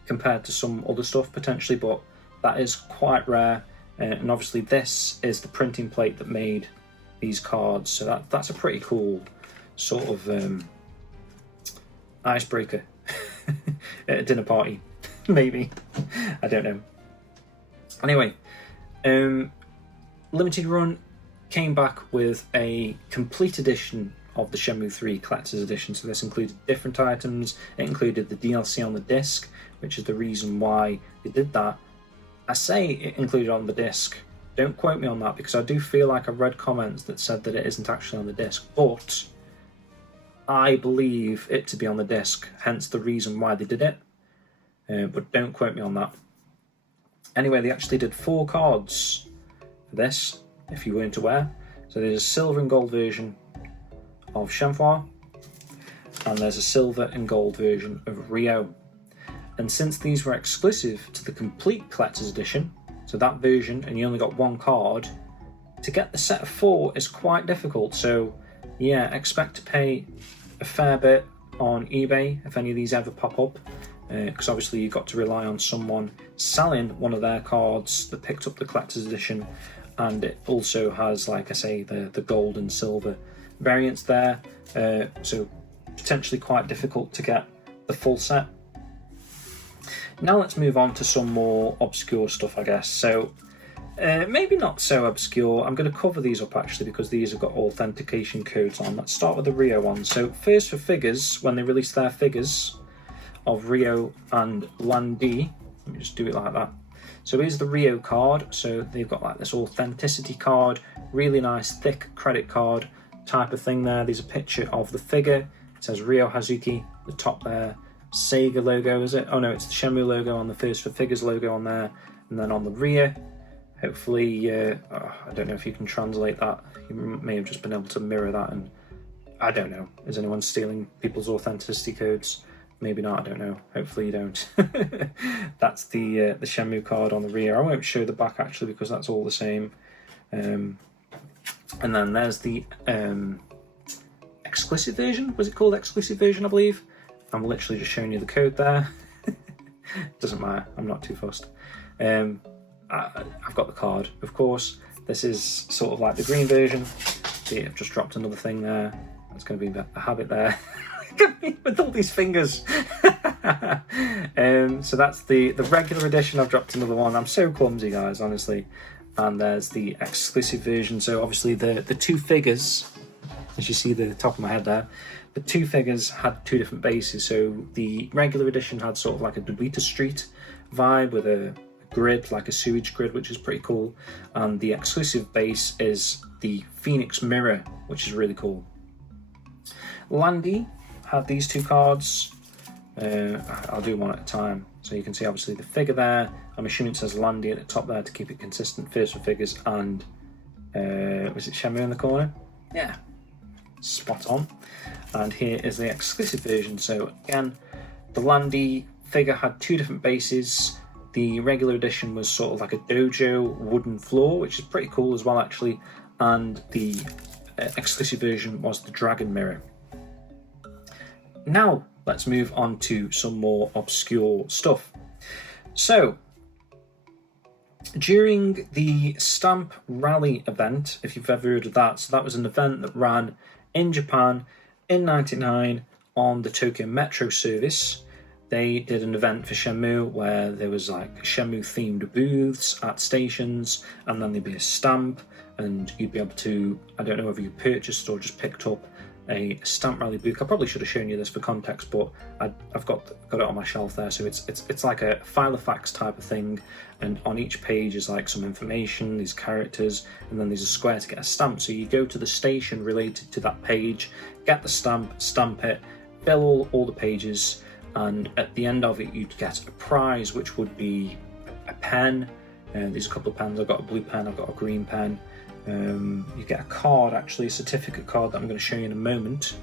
compared to some other stuff potentially, but that is quite rare. And obviously this is the printing plate that made these cards, so that's a pretty cool sort of icebreaker at a dinner party. Maybe, I don't know. Anyway, Limited Run came back with a complete edition of the Shenmue 3 Collector's Edition. So this included different items. It included the DLC on the disc, which is the reason why they did that. I say it included on the disc. Don't quote me on that, because I do feel like I've read comments that said that it isn't actually on the disc, but I believe it to be on the disc, hence the reason why they did it. But don't quote me on that. Anyway, they actually did 4 cards for this, if you weren't aware. So there's a silver and gold version of Shenmue, and there's a silver and gold version of Ryo. And since these were exclusive to the complete collector's edition, so that version, and you only got 1 card, to get the set of 4 is quite difficult. So yeah, expect to pay a fair bit on eBay if any of these ever pop up, because obviously you've got to rely on someone selling one of their cards that picked up the collector's edition, and it also has, like I say, the gold and silver variants there, so potentially quite difficult to get the full set. Now let's move on to some more obscure stuff, I guess. So maybe not so obscure. I'm going to cover these up actually, because these have got authentication codes on. Let's start with the Ryo one. So first, for figures, when they released their figures of Ryo and Landy, let me just do it like that. So here's the Ryo card. So they've got like this authenticity card, really nice thick credit card type of thing there. There's a picture of the figure. It says Ryo Hazuki, the top there. Sega logo, is it? Oh no, it's the Shenmue logo on the first for figures logo on there, and then on the rear, hopefully, I don't know if you can translate that. You may have just been able to mirror that, and I don't know. Is anyone stealing people's authenticity codes? Maybe not, I don't know. Hopefully you don't. That's the Shenmue card on the rear. I won't show the back actually because that's all the same. And then there's the exclusive version. Was it called exclusive version, I believe? I'm literally just showing you the code there. Doesn't matter, I'm not too fussed. I've got the card, of course. This is sort of like the green version. See, I've just dropped another thing there. That's going to be a habit there. Look at me with all these fingers. So that's the regular edition. I've dropped another one. I'm so clumsy, guys, honestly. And there's the exclusive version. So obviously the two figures, as you see the top of my head there, the two figures had two different bases. So the regular edition had sort of like a Dobita Street vibe with a grid, like a sewage grid, which is pretty cool. And the exclusive base is the Phoenix Mirror, which is really cool. Landy had these two cards. I'll do one at a time. So you can see obviously the figure there. I'm assuming it says Landy at the top there to keep it consistent. First for figures, and was it Shenmue in the corner? Yeah, spot on. And here is the exclusive version. So again, the Landy figure had two different bases. The regular edition was sort of like a dojo wooden floor, which is pretty cool as well actually. And the exclusive version was the Dragon Mirror. Now, let's move on to some more obscure stuff. So, during the Stamp Rally event, if you've ever heard of that, so that was an event that ran in Japan in '99 on the Tokyo Metro service. They did an event for Shenmue where there was like Shenmue themed booths at stations, and then there'd be a stamp, and you'd be able to, I don't know whether you purchased or just picked up a Stamp Rally book. I probably should have shown you this for context, but I've got it on my shelf there. So it's like a Filofax type of thing, and on each page is like some information, these characters, and then there's a square to get a stamp. So you go to the station related to that page, get the stamp it, fill all the pages, and at the end of it you'd get a prize, which would be a pen. There's a couple of pens. I've got a blue pen, I've got a green pen. You get a card, actually, a certificate card that I'm going to show you in a moment,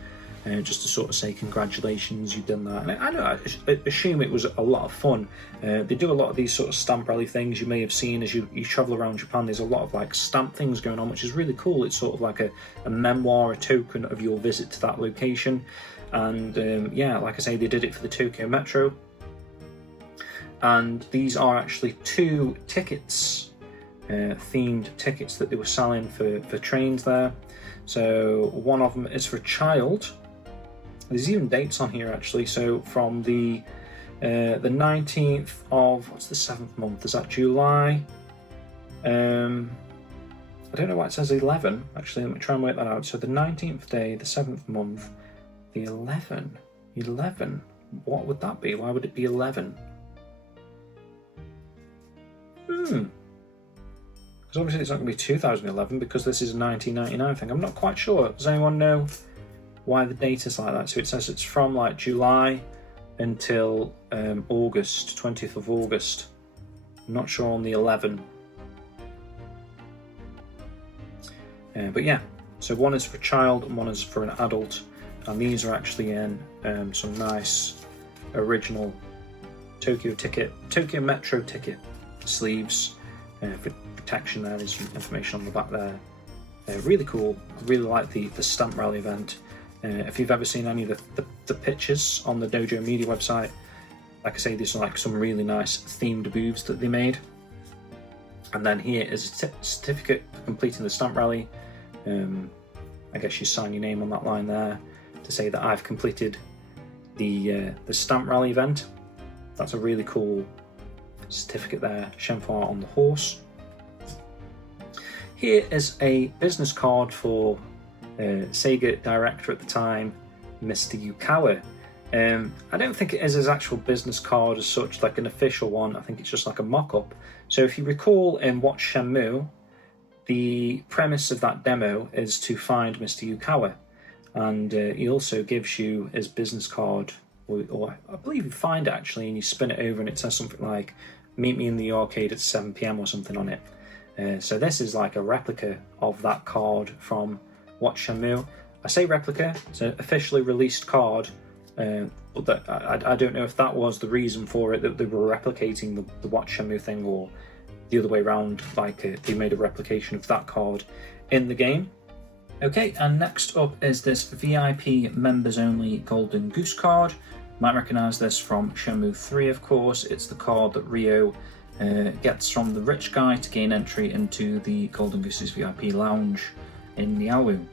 just to sort of say congratulations, you've done that. And I assume it was a lot of fun. They do a lot of these sort of stamp rally things. You may have seen as you travel around Japan, there's a lot of like stamp things going on, which is really cool. It's sort of like a memoir, a token of your visit to that location. And yeah, like I say, they did it for the Tokyo Metro. And these are actually two tickets, themed tickets that they were selling for trains there. So one of them is for a child. There's even dates on here actually. So from the 19th of, what's the 7th month? Is that July? I don't know why it says 11. Actually, let me try and work that out. So the 19th day, the 7th month, the 11. What would that be? Why would it be 11? Because obviously it's not going to be 2011 because this is a 1999 thing. I'm not quite sure. Does anyone know why the date is like that? So it says it's from like July until August, 20th of August. I'm not sure on the 11. But yeah, so one is for a child and one is for an adult. And these are actually in some nice original Tokyo Metro ticket sleeves. For protection, there is some information on the back there. Really cool. I really like the Stamp Rally event. If you've ever seen any of the pictures on the Dojo Media website, like I say, these are like some really nice themed booths that they made. And then here is a certificate for completing the Stamp Rally. I guess you sign your name on that line there to say that I've completed the Stamp Rally event. That's a really cool certificate there. Shenmue on the horse. Here is a business card for Sega director at the time, Mr. Yukawa. I don't think it is his actual business card as such, like an official one. I think it's just like a mock-up. So if you recall in Watch Shenmue, the premise of that demo is to find Mr. Yukawa, and he also gives you his business card, or I believe you find it actually, and you spin it over and it says something like, meet me in the arcade at 7 PM or something on it. So this is like a replica of that card from Watch Shenmue. I say replica, it's an officially released card but that I don't know if that was the reason for it, that they were replicating the Watch Shenmue thing, or the other way around, like they made a replication of that card in the game. Okay, and next up is this VIP members only Golden Goose card. You might recognise this from Shenmue 3, of course. It's the card that Ryo gets from the rich guy to gain entry into the Golden Goose's VIP lounge in Niaowu.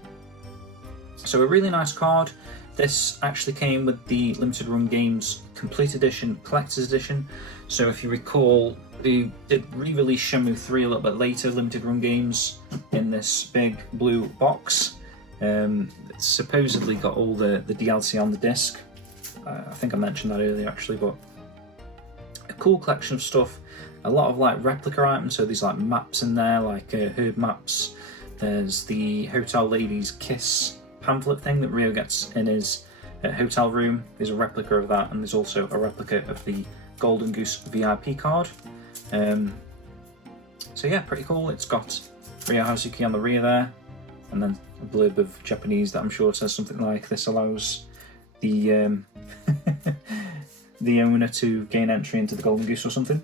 So a really nice card. This actually came with the Limited Run Games Complete Edition, Collector's Edition. So if you recall, they did re-release Shenmue 3 a little bit later, Limited Run Games, in this big blue box. It's supposedly got all the DLC on the disc. I think I mentioned that earlier actually, but a cool collection of stuff. A lot of like replica items, so there's like maps in there, like herb maps. There's the Hotel Lady's Kiss pamphlet thing that Ryo gets in his hotel room. There's a replica of that, and there's also a replica of the Golden Goose VIP card. So yeah, pretty cool. It's got Ryo Hazuki on the rear there, and then a blurb of Japanese that I'm sure says something like, "This allows the the owner to gain entry into the Golden Goose," or something.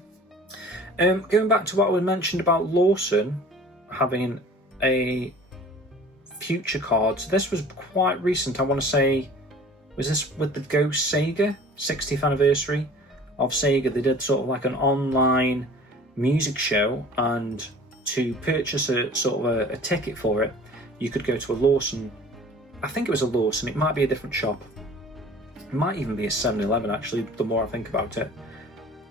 Going back to what we mentioned about Lawson having a future card, so this was quite recent. I want to say, was this with the Ghost Sega 60th anniversary of Sega? They did sort of like an online music show, and to purchase a sort of a ticket for it, you could go to a Lawson. I think it was a Lawson. It might be a different shop. It might even be a 7-Eleven actually, the more I think about it,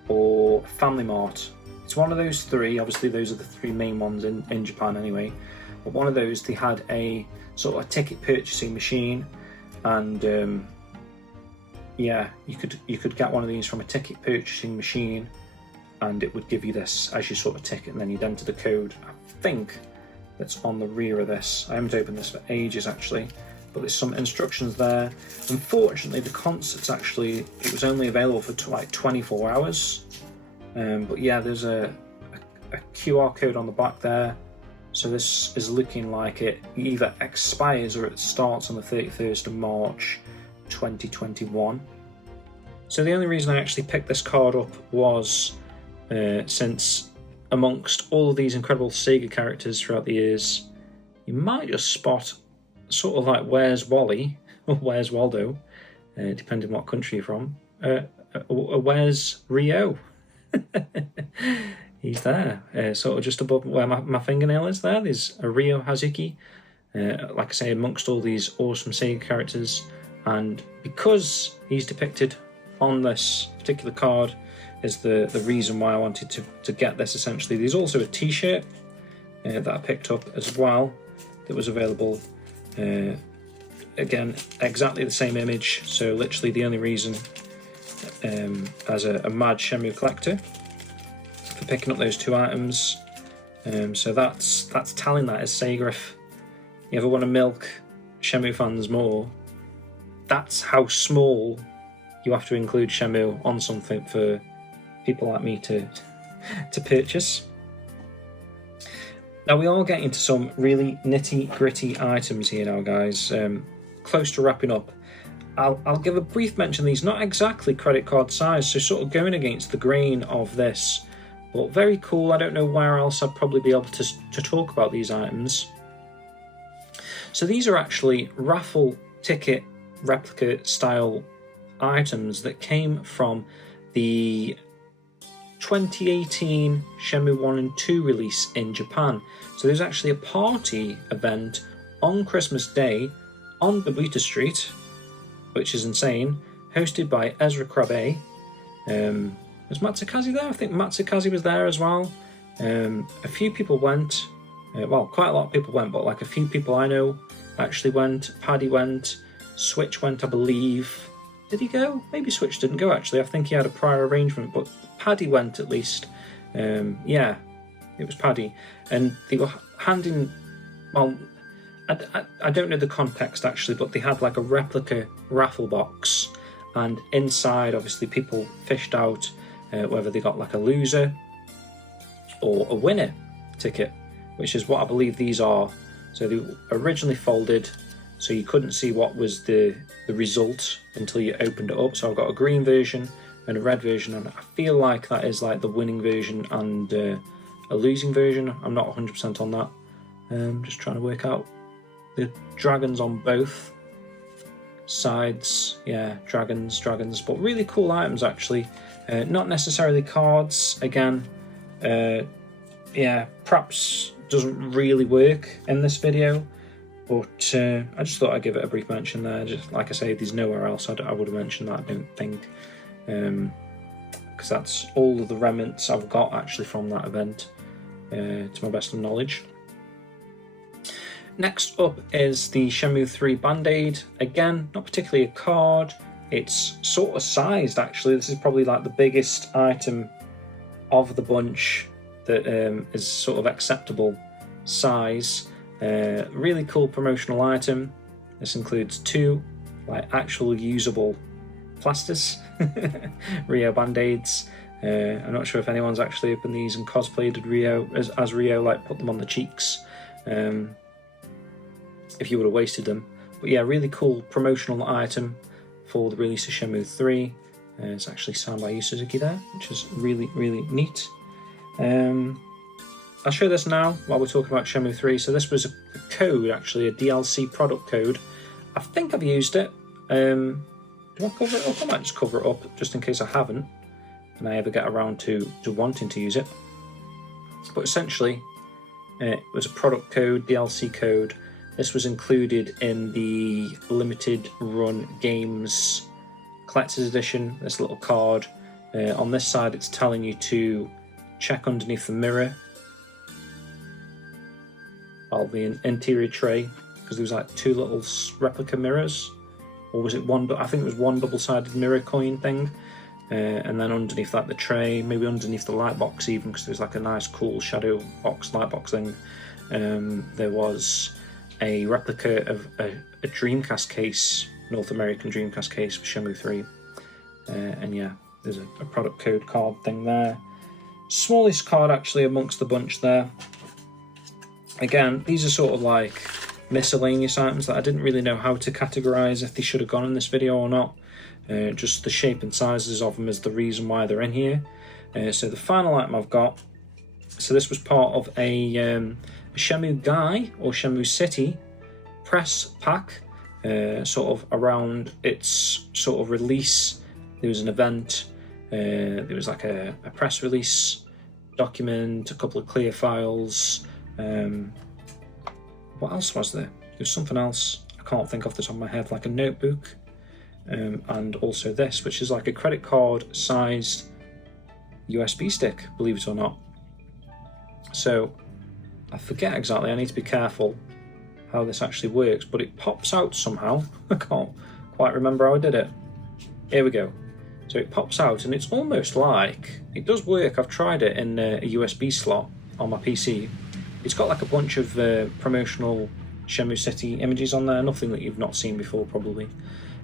or Family Mart. It's one of those three. Obviously those are the three main ones in Japan anyway, but one of those, they had a sort of a ticket purchasing machine, and yeah, you could get one of these from a ticket purchasing machine, and it would give you this as your sort of ticket, and then you'd enter the code, I think, that's on the rear of this. I haven't opened this for ages actually, but there's some instructions there. Unfortunately, the concert's actually, it was only available for like 24 hours. But yeah, there's a QR code on the back there. So this is looking like it either expires or it starts on the 31st of March 2021. So the only reason I actually picked this card up was since amongst all of these incredible Sega characters throughout the years, you might just spot sort of like Where's Wally or Where's Waldo, depending what country you're from. Where's Ryo? He's there, sort of just above where my fingernail is there. There's a Ryo Hazuki, like I say, amongst all these awesome Sega characters, and because he's depicted on this particular card is the reason why I wanted to get this essentially. There's also a t-shirt that I picked up as well that was available. Again, exactly the same image, so literally the only reason as a mad Shenmue collector for picking up those two items. So that's telling that as Sega. If you ever want to milk Shenmue fans more, that's how small you have to include Shenmue on something for people like me to purchase. Now we are getting to some really nitty gritty items here now, guys. Close to wrapping up. I'll give a brief mention of these, not exactly credit card size, so sort of going against the grain of this, but very cool. I don't know where else I'd probably be able to talk about these items. So these are actually raffle ticket replica style items that came from the 2018 Shenmue 1 and 2 release in Japan. So there's actually a party event on Christmas Day on Dobuta Street, which is insane, hosted by Ezra Krabe. Was Matsukaze there? I think Matsukaze was there as well. A few people went, well, quite a lot of people went, but like a few people I know actually went. Paddy went, Switch went, I believe. Did he go? Maybe Switch didn't go actually. I think he had a prior arrangement, but Paddy went at least. Yeah, it was Paddy. And they were handing, well, I don't know the context actually, but they had like a replica raffle box, and inside obviously people fished out whether they got like a loser or a winner ticket, which is what I believe these are. So they were originally folded, so you couldn't see what was the result until you opened it up. So I've got a green version and a red version, and I feel like that is like the winning version and a losing version. I'm not 100% on that. Just trying to work out the dragons on both sides. Yeah, dragons, but really cool items actually. Not necessarily cards again. Yeah, perhaps doesn't really work in this video, but I just thought I'd give it a brief mention there. Just like I say, there's nowhere else I would have mentioned that, I don't think, because that's all of the remnants I've got actually from that event, to my best of knowledge. Next up is the Shenmue 3 Band-Aid. Again, not particularly a card. It's sort of sized actually. This is probably like the biggest item of the bunch that is sort of acceptable size. Really cool promotional item. This includes 2 like actual usable plasters, Rio Band-Aids. I'm not sure if anyone's actually opened these and cosplayed Rio as Rio, like put them on the cheeks. If you would have wasted them. But yeah, really cool promotional item for the release of Shenmue 3. It's actually signed by Yu Suzuki there, which is really, really neat. I'll show this now while we're talking about Shenmue 3. So this was a code, actually, a DLC product code. I think I've used it. Do I cover it up? I might just cover it up, just in case I haven't, and I ever get around to wanting to use it. But essentially, it was a product code, DLC code. This was included in the limited run games collector's edition, this little card. On this side it's telling you to check underneath the mirror of the interior tray, because there was like 2 little replica mirrors, or was it one? I think it was one double-sided mirror coin thing, and then underneath that the tray, maybe underneath the light box even, because there's like a nice cool shadow box, light box thing. There was a replica of a Dreamcast case, North American Dreamcast case for Shenmue 3. And yeah, there's a product code card thing there. Smallest card actually amongst the bunch there. Again, these are sort of like miscellaneous items that I didn't really know how to categorise, if they should have gone in this video or not. Just the shape and sizes of them is the reason why they're in here. So the final item I've got, so this was part of a Shenmue Guy or Shenmue City press pack, sort of around its sort of release. There was an event, there was like a press release document, a couple of clear files. What else was there? There was something else I can't think off the top of my head, like a notebook, and also this, which is like a credit card sized USB stick, believe it or not. So I forget exactly, I need to be careful how this actually works, but it pops out somehow. I can't quite remember how I did it. Here we go. So it pops out, and it's almost like, it does work. I've tried it in a USB slot on my PC. It's got like a bunch of promotional Shenmue City images on there, nothing that you've not seen before probably.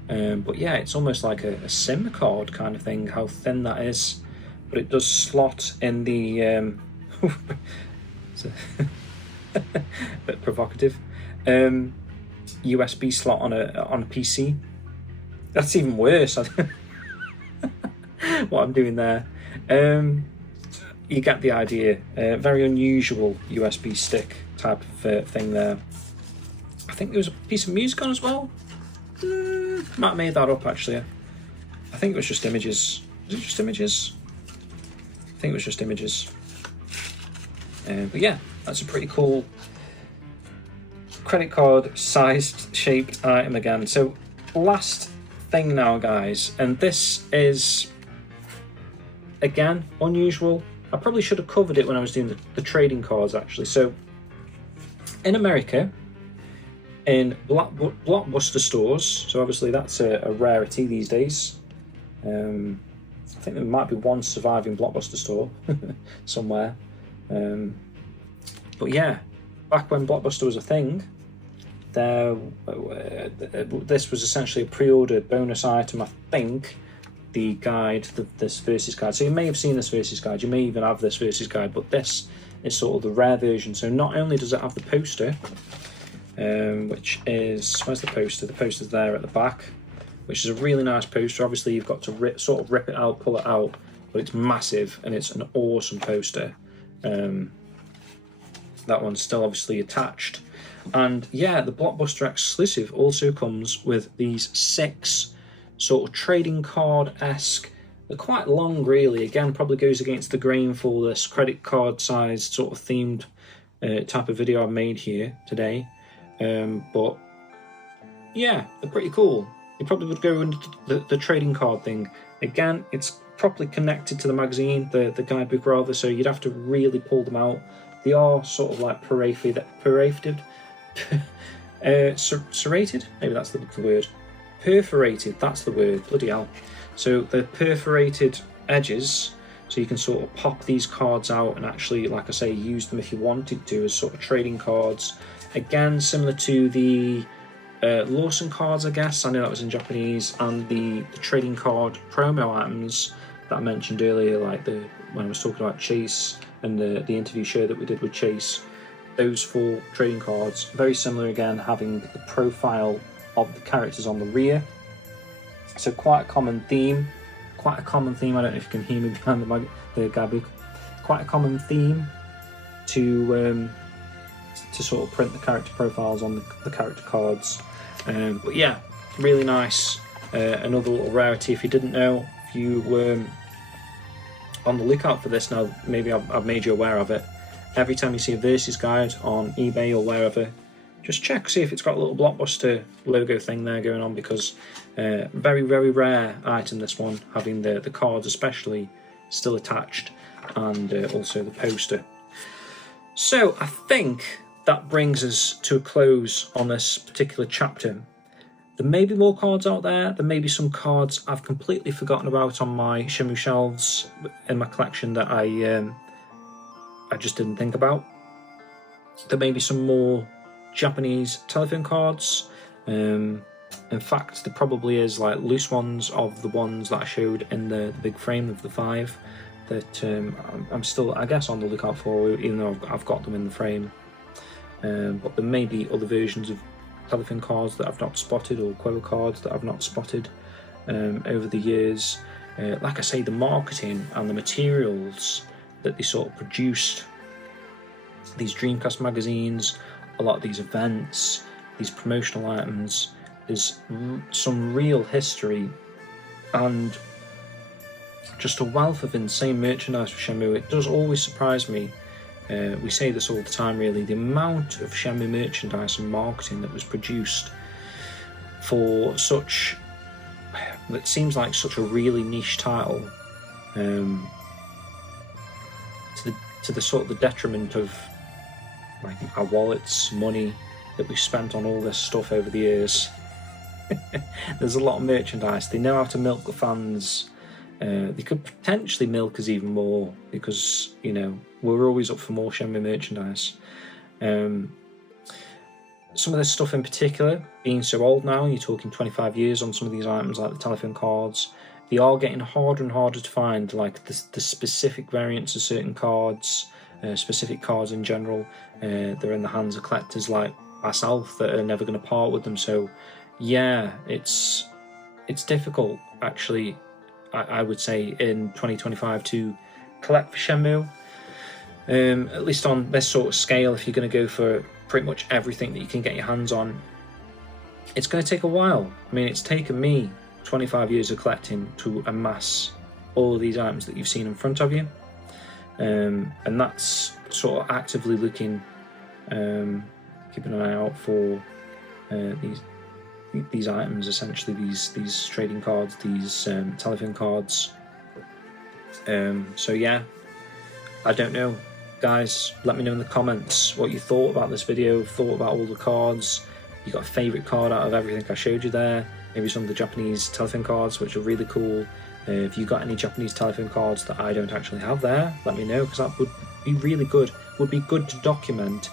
But yeah, it's almost like a SIM card kind of thing, how thin that is. But it does slot in the... it's a bit provocative. USB slot on a PC. That's even worse. What I'm doing there. You get the idea. Very unusual USB stick type of thing there. I think there was a piece of music on as well. Might have made that up actually. I think it was just images. Was it just images? I think it was just images. But yeah, that's a pretty cool credit card sized shaped item again. So last thing now guys, and this is again unusual. I probably should have covered it when I was doing the trading cards actually. So in America, in Blockbuster stores, so obviously that's a rarity these days. I think there might be one surviving Blockbuster store somewhere. But yeah, back when Blockbuster was a thing, this was essentially a pre-ordered bonus item, I think. The guide, this versus guide. So you may have seen this versus guide, you may even have this versus guide, but this is sort of the rare version. So not only does it have the poster, which is, where's the poster? The poster's there at the back, which is a really nice poster. Obviously you've got to rip it out, pull it out, but it's massive and it's an awesome poster. That one's still obviously attached. And yeah, the Blockbuster exclusive also comes with these 6 sort of trading card-esque. They're quite long, really. Again, probably goes against the grain for this credit card sized sort of themed type of video I made here today. But yeah, they're pretty cool. You probably would go into the trading card thing. Again, it's properly connected to the magazine, the guidebook rather, so you'd have to really pull them out. They are sort of like serrated? Maybe that's the word. Perforated, that's the word, bloody hell. So the perforated edges, so you can sort of pop these cards out and actually, like I say, use them if you wanted to as sort of trading cards. Again, similar to the Lawson cards, I guess. I know that was in Japanese, and the trading card promo items that I mentioned earlier, like when I was talking about Chase and the interview show that we did with Chase. Those 4 trading cards, very similar again, having the profile of the characters on the rear. So quite a common theme. I don't know if you can hear me behind the guidebook. Quite a common theme to sort of print the character profiles on the character cards. But yeah, really nice. Another little rarity, if you didn't know, if you were on the lookout for this now, maybe I've made you aware of it. Every time you see a Versus guide on eBay or wherever, just check, see if it's got a little Blockbuster logo thing there going on, because very, very rare item, this one, having the cards especially still attached, and also the poster. So I think that brings us to a close on this particular chapter. There may be more cards out there. There may be some cards I've completely forgotten about on my Shenmue shelves in my collection that I just didn't think about. There may be some more Japanese telephone cards. In fact, there probably is like loose ones of the ones that I showed in the big frame of the 5 that I'm still, I guess, on the lookout for, even though I've got them in the frame. But there may be other versions of telephone cards that I've not spotted, or Quo cards that I've not spotted over the years. Like I say, the marketing and the materials that they sort of produced, these Dreamcast magazines, a lot of these events, these promotional items, there's some real history and just a wealth of insane merchandise for Shenmue. It does always surprise me, we say this all the time really, the amount of Shenmue merchandise and marketing that was produced for such, that seems like such a really niche title, to the sort of the detriment of like our wallets, money that we've spent on all this stuff over the years. There's a lot of merchandise. They know how to milk the fans. They could potentially milk us even more, because, you know, we're always up for more Shenmue merchandise. Some of this stuff in particular, being so old now, you're talking 25 years on some of these items like the telephone cards, they are getting harder and harder to find, like the specific variants of certain cards, specific cards in general. They're in the hands of collectors like myself that are never going to part with them. So yeah, it's difficult actually, I would say, in 2025 to collect for Shenmue. At least on this sort of scale, if you're going to go for pretty much everything that you can get your hands on, it's going to take a while. I mean, it's taken me 25 years of collecting to amass all of these items that you've seen in front of you. And that's sort of actively looking, keeping an eye out for these items, essentially these trading cards, these telephone cards. So yeah, I don't know, guys, let me know in the comments what you thought about this video, thought about all the cards. You got a favourite card out of everything I showed you there, maybe some of the Japanese telephone cards, which are really cool. If you got any Japanese telephone cards that I don't actually have there, let me know, because that would be really good. Would be good to document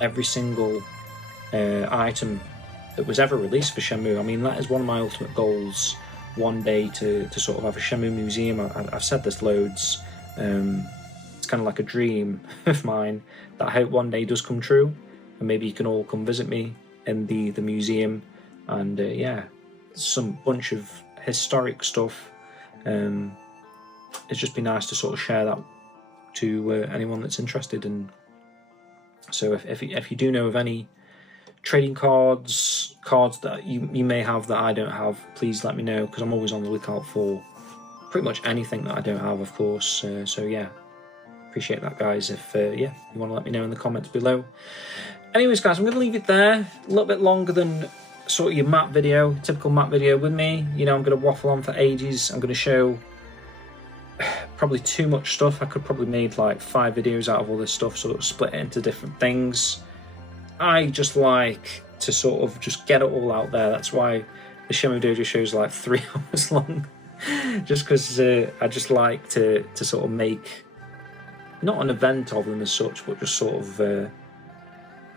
every single item that was ever released for Shenmue. I mean, that is one of my ultimate goals, one day to sort of have a Shenmue museum. I've said this loads. It's kind of like a dream of mine that I hope one day does come true. and maybe you can all come visit me in the museum. And yeah, some bunch of historic stuff. It's just been nice to sort of share that to anyone that's interested. And so if you do know of any trading cards that you may have that I don't have, please let me know, because I'm always on the lookout for pretty much anything that I don't have, of course. So yeah, appreciate that, guys. If yeah, you want to let me know in the comments below. Anyways, guys, I'm going to leave it there. A little bit longer than sort of your map video, typical map video with me. You know, I'm going to waffle on for ages. I'm going to show probably too much stuff. I could probably made like 5 videos out of all this stuff, sort of split it into different things. I just like to sort of just get it all out there. That's why the Shenmue Dojo show is like 3 hours long. Just because I just like to sort of make, not an event of them as such, but just sort of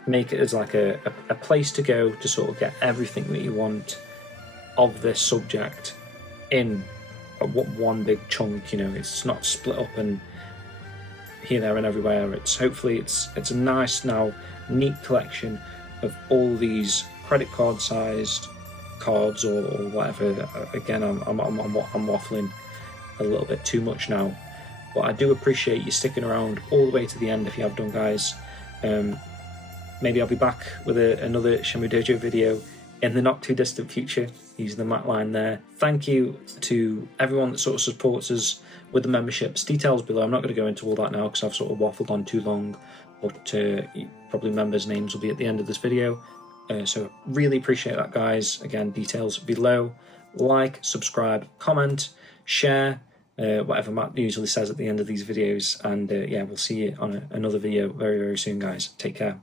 make it as like a place to go to sort of get everything that you want of this subject in one big chunk. You know, it's not split up and here, there and everywhere. It's hopefully it's a nice, now neat collection of all these credit card sized cards or whatever. Again, I'm waffling a little bit too much now, but I do appreciate you sticking around all the way to the end if you have done, guys. Maybe I'll be back with another Shenmue Dojo video in the not too distant future, using the mat line there. Thank you to everyone that sort of supports us with the memberships. Details below. I'm not going to go into all that now because I've sort of waffled on too long, but probably members' names will be at the end of this video. So really appreciate that, guys. Again, details below. Like, subscribe, comment, share, whatever Matt usually says at the end of these videos. And yeah, we'll see you on another video very, very soon, guys. Take care.